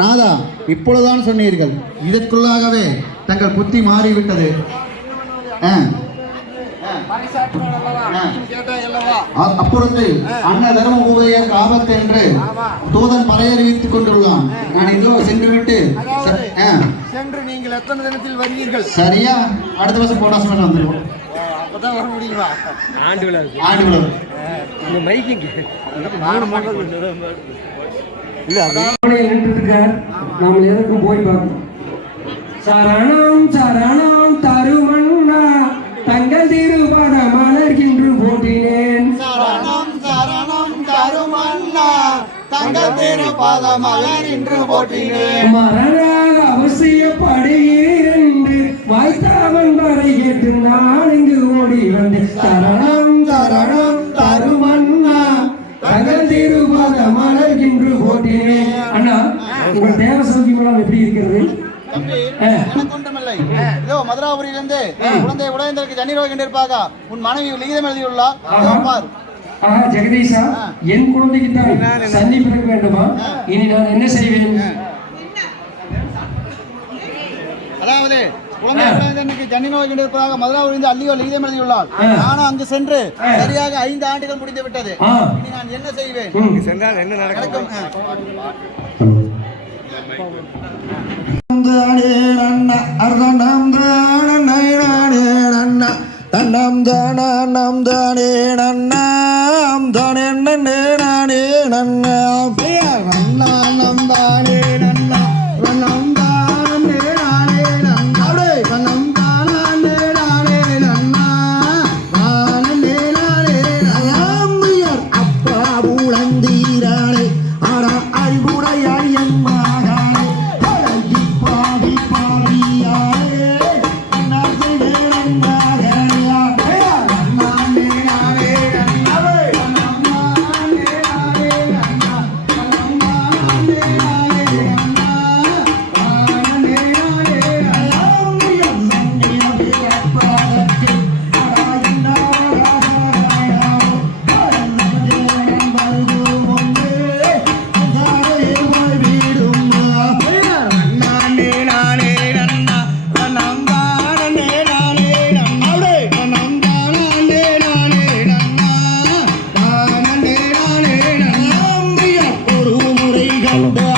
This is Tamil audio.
நாதா இப்பொழுதுதான் சொன்னீர்கள். இதற்குள்ளாகவே தங்கள் புத்தி மாறிவிட்டது. அப்பொழுது அன்ன தர்ம உபய ஆபத்து என்று தூதன் பறையறிவித்துக் கொண்டுள்ளான். நான் இதோ சென்று விட்டு. சென்று நீங்கள் எத்தனை தினத்தில் வருவீர்கள்? சரியா? அடுத்த வருஷம் போடாசம் மாதம் வந்துருவோம். அப்பதான் வர முடியுமா? ஆண்டு விழா ஆண்டு விழா. இந்த மைக்கிங் நின்றுருக்கார் நாம் எதற்கும் போய் பார்க்கணும். சரணம் சரணம் தருமண்ணா. தங்கள் திருபாத மலர்கின்று போட்டினேன் சரணம் சரணம் தருமண்ணா. தங்கள் திருப்பாத மலர் இன்று போட்டினேன் மரணாக வந்தேன் சரணம் சரணம் தருமண்ணா. தங்கள் திருபாத மலர்கின்று போட்டினேன் அண்ணா உங்கள் தேவ சௌக்கியமெல்லாம் எப்படி இருக்கிறது? இதோ மதுராபுரியிலிருந்து குழந்தை உடையதற்கு தண்ணீர் கொண்டிருப்பாக. உன் மனைவி லிகிதம் எழுதியுள்ளா இதோ பார். ஆஹா ஜெகதீஷா என் குழந்தைக்கு தான் சன்னி பிறக்க வேண்டுமா? இனி நான் என்ன செய்வேன்? அதாவது குழந்தை நோய் கொண்டிருப்பதாக மதுராபுரியிலிருந்து அல்லியோ லிகிதம் எழுதியுள்ளார். நானும் அங்கு சென்று சரியாக ஐந்து ஆண்டுகள் முடிந்து விட்டது இனி நான் என்ன செய்வேன். சென்றால் என்ன நடக்கும். தன்னம் தானம் தானே நன்னாம் தானே நன்னே நானே நன்னாம் நன்னாம் தானே Shalom.